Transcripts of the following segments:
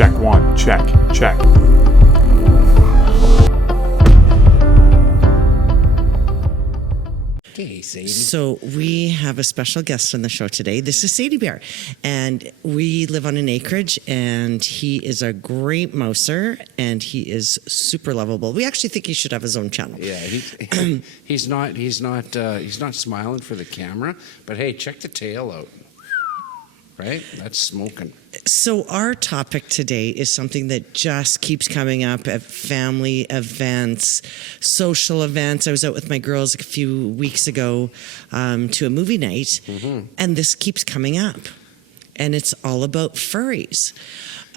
Check one, check. Okay, Sadie. So we have a special guest on the show today. This is Sadie Bear, and we live on an acreage, and he is a great mouser, and he is super lovable. We actually think he should have his own channel. Yeah, he's not smiling for the camera, but hey, check the tail out. Right? That's smoking. So our topic today is something that just keeps coming up at family events, social events. I was out with my girls a few weeks ago to a movie night, and this keeps coming up. And it's all about furries.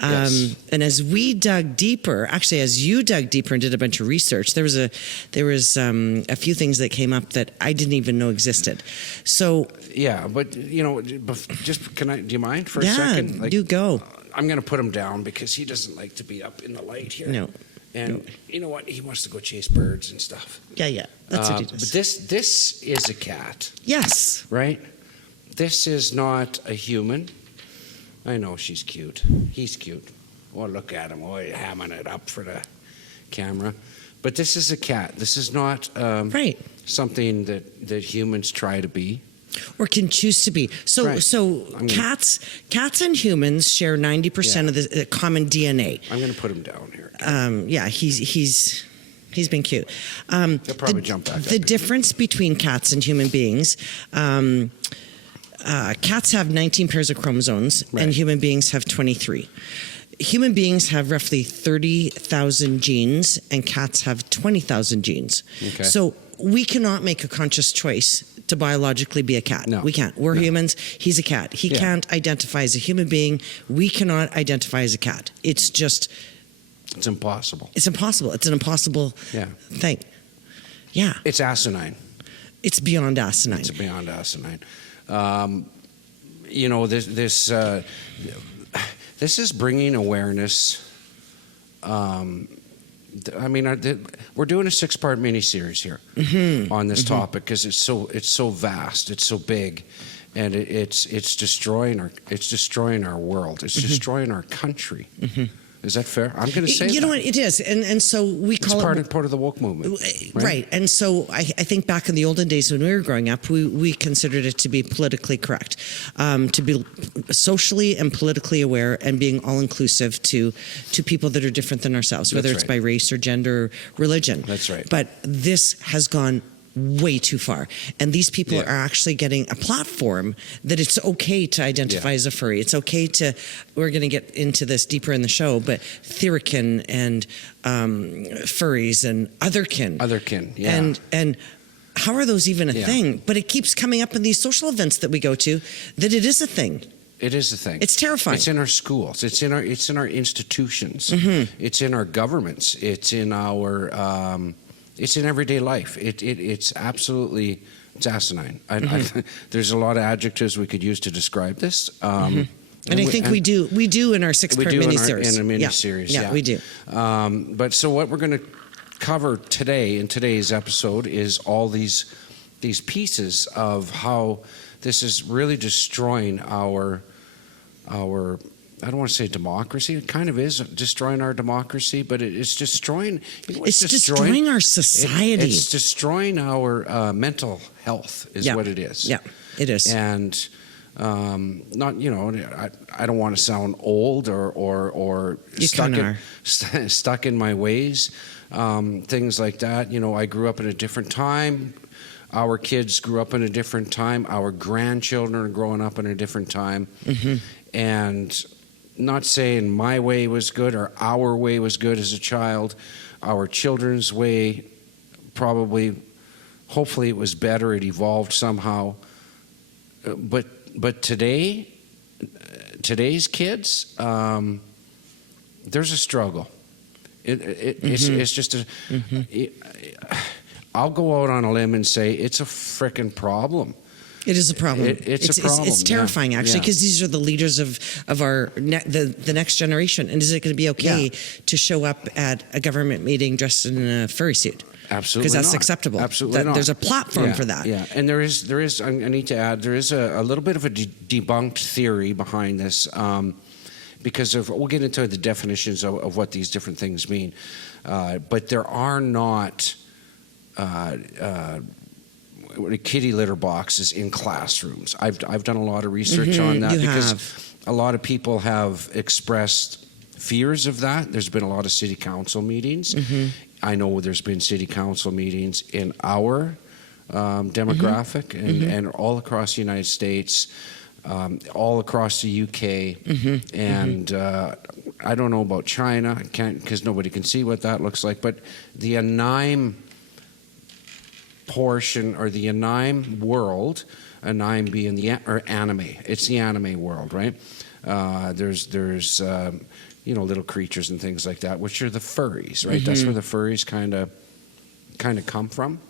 Yes. And as we dug deeper, actually, as you dug deeper and did a bunch of research, there was a few things that came up that I didn't even know existed. So yeah, but do you mind for a second? Yeah, you go. I'm going to put him down because he doesn't like to be up in the light here. No. And you know what? He wants to go chase birds and stuff. Yeah, that's what he does. But this is a cat. Yes. Right? This is not a human. I know she's cute. He's cute. Oh, look at him. Oh, you're hamming it up for the camera. But this is a cat. This is not Right. something that humans try to be. Or can choose to be. So, Right. cats and humans share 90% of the common DNA. I'm going to put him down here. Yeah, he's been cute. He'll probably jump back up. The difference between cats and human beings. Cats have 19 pairs of chromosomes, Right. and human beings have 23. Human beings have roughly 30,000 genes, and cats have 20,000 genes. Okay. So we cannot make a conscious choice to biologically be a cat. No. We can't. We're humans. He's a cat. He can't identify as a human being. We cannot identify as a cat. It's just... It's impossible. It's impossible. It's an impossible thing. Yeah. It's asinine. It's beyond asinine. It's beyond asinine. This is bringing awareness. We're doing a 6-part mini-series here on this topic because it's so vast, it's so big, and it's destroying our world. It's destroying our country. Is that fair? I'm going to say You know what? It is. And so we call it... part of the woke movement. Right. And so I think back in the olden days when we were growing up, we considered it to be politically correct, to be socially and politically aware and being all-inclusive to people that are different than ourselves, whether it's by race or gender or religion. That's right. But this has gone way too far, and these people are actually getting a platform that it's okay to identify as a furry. It's okay to... We're going to get into this deeper in the show, but Therian and Furries and Otherkin, and how are those even a thing? But it keeps coming up in these social events that we go to that it is a thing. It is a thing. It's terrifying. It's in our schools. It's in our institutions. It's in our governments. It's in our it's in everyday life. It's absolutely... It's asinine. There's a lot of adjectives we could use to describe this. And I think we do in our 6-part mini-series. In a mini-series, yeah, we do. But so what we're going to cover today in today's episode is all these pieces of how this is really destroying our I don't want to say democracy. It kind of is destroying our democracy, but it's destroying... it's destroying our society. It's destroying our mental health is what it is. Yeah, it is. And not, I don't want to sound old or stuck in my ways, things like that. I grew up in a different time. Our kids grew up in a different time. Our grandchildren are growing up in a different time. And not saying my way was good or our way was good as a child. Our children's way probably, hopefully it was better. It evolved somehow. But today's kids, there's a struggle. It's just a... I'll go out on a limb and say it's a frickin' problem. It is a problem. It's a problem. It's terrifying, actually, because these are the leaders of our the next generation. And is it going to be okay to show up at a government meeting dressed in a furry suit? Absolutely, because that's acceptable. Absolutely not. There's a platform for that. Yeah, and there is. I need to add, there is a little bit of a debunked theory behind this. because we'll get into the definitions of what these different things mean. But there are not kitty litter boxes in classrooms. I've done a lot of research on that because a lot of people have expressed fears of that. There's been a lot of city council meetings. I know there's been city council meetings in our demographic and all across the United States, all across the UK, and I don't know about China. I can't, because nobody can see what that looks like. But the anime portion, or the anime world, anime being anime. It's the anime world, right? There's little creatures and things like that, which are the furries, right? That's where the furries kind of come from.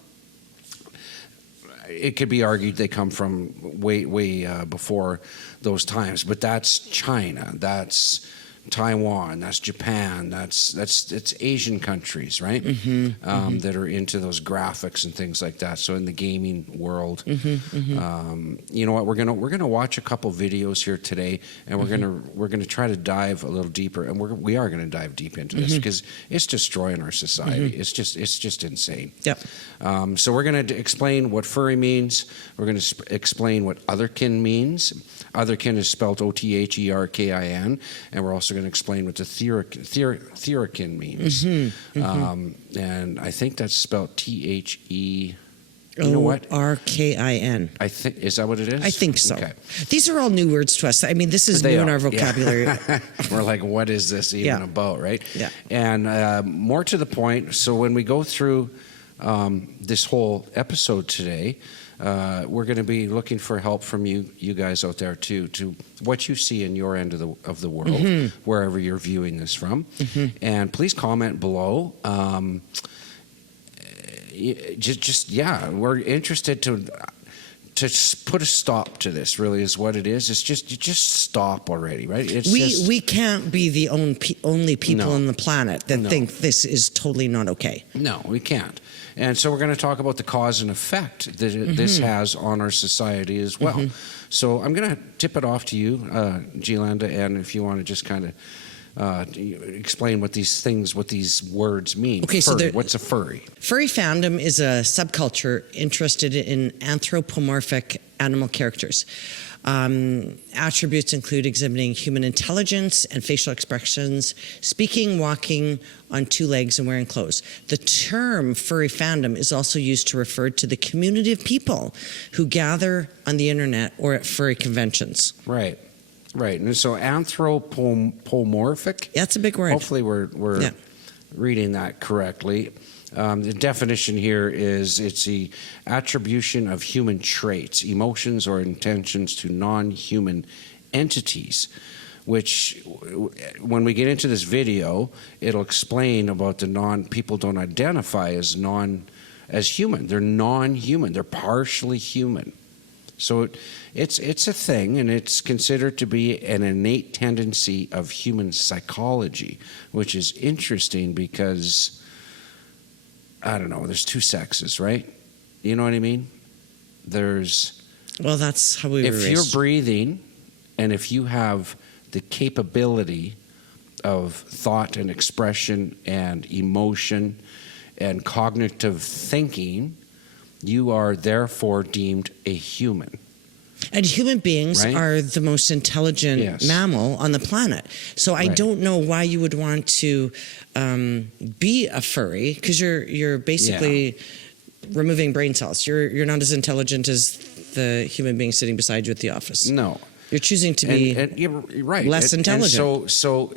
It could be argued they come from way before those times, but that's China, that's Taiwan, that's Japan, that's Asian countries, right? That are into those graphics and things like that. So in the gaming world, you know what? We're gonna watch a couple videos here today, and we're gonna try to dive a little deeper, and we are gonna dive deep into this because it's destroying our society. It's just insane. Yep. So we're gonna explain what furry means. We're gonna explain what otherkin means. Otherkin is spelled Otherkin, and we're also going to explain what the Therian means. And I think that's spelled Theorkin. You know what? Rkin. I think, is that what it is? I think so. Okay. These are all new words to us. I mean, this is new in our vocabulary. Yeah. We're like, what is this even about, right? Yeah. And more to the point, so when we go through this whole episode today, we're going to be looking for help from you guys out there too, to what you see in your end of the world, wherever you're viewing this from. And please comment below. We're interested to put a stop to this. Really, is what it is. It's just stop already, right? We can't be the only people on the planet that think this is totally not okay. No, we can't. And so we're going to talk about the cause and effect that this has on our society as well. So I'm going to tip it off to you, G'lenda, and if you want to just kind of explain what these words mean. Okay, furry. so What's a furry? Furry fandom is a subculture interested in anthropomorphic animal characters. Attributes include exhibiting human intelligence and facial expressions, speaking, walking on two legs, and wearing clothes. The term furry fandom is also used to refer to the community of people who gather on the internet or at furry conventions. Right. And so anthropomorphic. That's a big word. Hopefully we're reading that correctly. The definition here is it's the attribution of human traits, emotions, or intentions to non-human entities, which when we get into this video, it'll explain about people don't identify as human. They're non-human. They're partially human. So it's a thing, and it's considered to be an innate tendency of human psychology, which is interesting because, I don't know, there's two sexes, right? You know what I mean? Well, that's how we were raised. If you're breathing, and if you have the capability of thought and expression and emotion and cognitive thinking, you are therefore deemed a human. And human beings are the most intelligent mammal on the planet. So I don't know why you would want to be a furry, because you're basically removing brain cells. You're not as intelligent as the human being sitting beside you at the office. No. You're choosing to be you're right. less intelligent. And so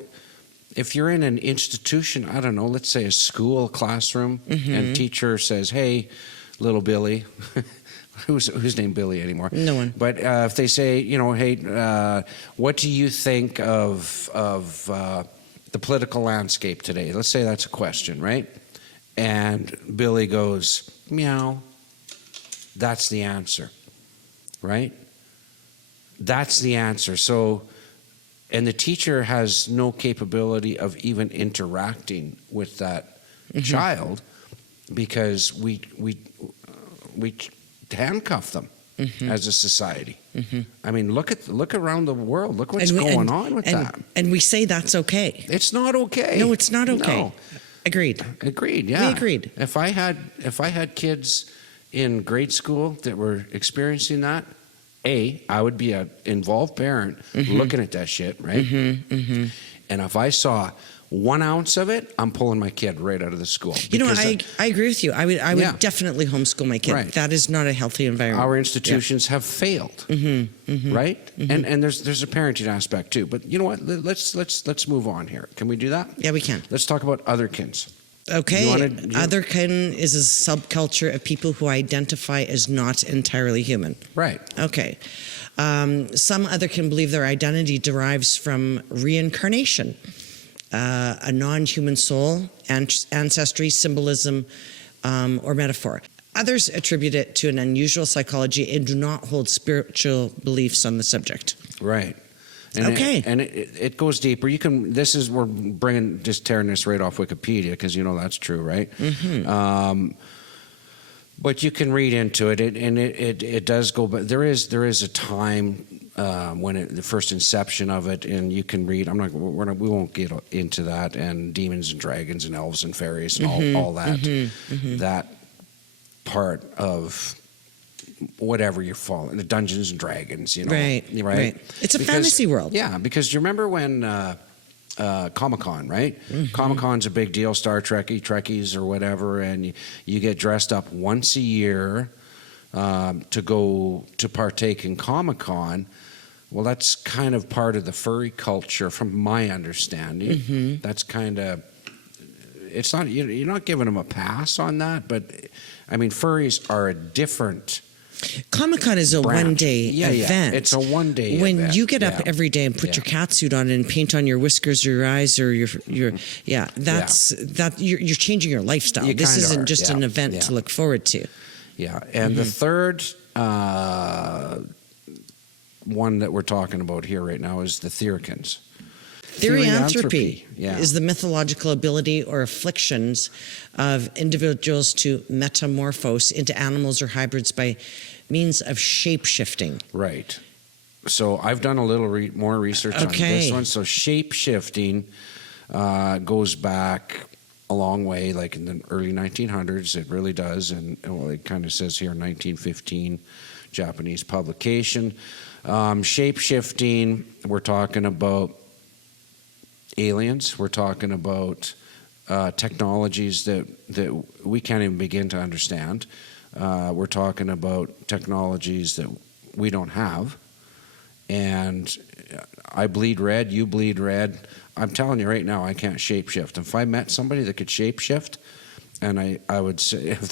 if you're in an institution, I don't know, let's say a school classroom, and teacher says, hey, little Billy, who's named Billy anymore? No one. But if they say, hey, what do you think of the political landscape today? Let's say that's a question, right? And Billy goes, meow. That's the answer, right? That's the answer. So, and the teacher has no capability of even interacting with that child, because we handcuff them. as a society. I mean, look around the world. Look what's going on with that. And we say that's okay. It's not okay. No, it's not okay. No. Agreed. Yeah. We agreed. If I had kids in grade school that were experiencing that, I would be an involved parent looking at that shit, right? And if I saw 1 ounce of it, I'm pulling my kid right out of the school. You know, I agree with you. I would definitely homeschool my kid. Right. That is not a healthy environment. Our institutions have failed, right? And there's a parenting aspect too. But you know what? Let's move on here. Can we do that? Yeah, we can. Let's talk about otherkins. Okay. Otherkin is a subculture of people who identify as not entirely human. Right. Okay. Some otherkin believe their identity derives from reincarnation, a non-human soul, ancestry, symbolism, or metaphor. Others attribute it to an unusual psychology and do not hold spiritual beliefs on the subject. Right. And it goes deeper. We're just tearing this right off Wikipedia because you know that's true, right? But you can read into it, and it does go. But there is a time when the first inception of it, and you can read. We won't get into that, and demons and dragons and elves and fairies and all that. That part of whatever you're following, the Dungeons and Dragons, you know, right? It's a fantasy world. Yeah, because you remember when Comic-Con, right? Comic-Con's a big deal, Trekkies or whatever, and you get dressed up once a year to go to partake in Comic-Con. Well, that's kind of part of the furry culture, from my understanding. That's kind of, it's not, you're not giving them a pass on that, but I mean, furries are a different. Comic-Con is a one-day event. It's a one-day event. When you get up every day and put your catsuit on and paint on your whiskers or your eyes or your you're changing your lifestyle. This isn't just an event to look forward to. Yeah, and the third one that we're talking about here right now is the Therians. Therianthropy is the mythological ability or afflictions of individuals to metamorphose into animals or hybrids by means of shape-shifting. Right. So I've done a little more research on this one. So shape-shifting goes back a long way, like in the early 1900s. It really does. And well, it kind of says here 1915, Japanese publication. Shape-shifting, we're talking about aliens. We're talking about technologies that we can't even begin to understand. We're talking about technologies that we don't have. And I bleed red, you bleed red. I'm telling you right now, I can't shapeshift. If I met somebody that could shapeshift, and I would say, if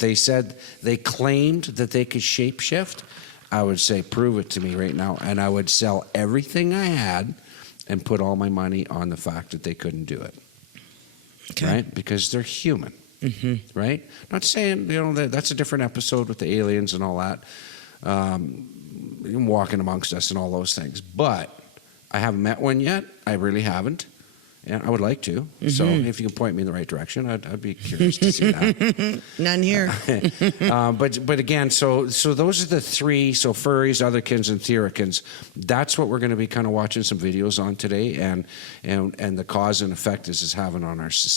they claimed that they could shapeshift, I would say, prove it to me right now. And I would sell everything I had and put all my money on the fact that they couldn't do it. Okay. Right? Because they're human. Right? Not saying, that's a different episode with the aliens and all that. Walking amongst us and all those things. But I haven't met one yet. I really haven't. And I would like to. So if you can point me in the right direction, I'd be curious to see that. None here. But again, so those are the three. So furries, otherkins, and therikins. That's what we're going to be kind of watching some videos on today, and the cause and effect this is having on our society.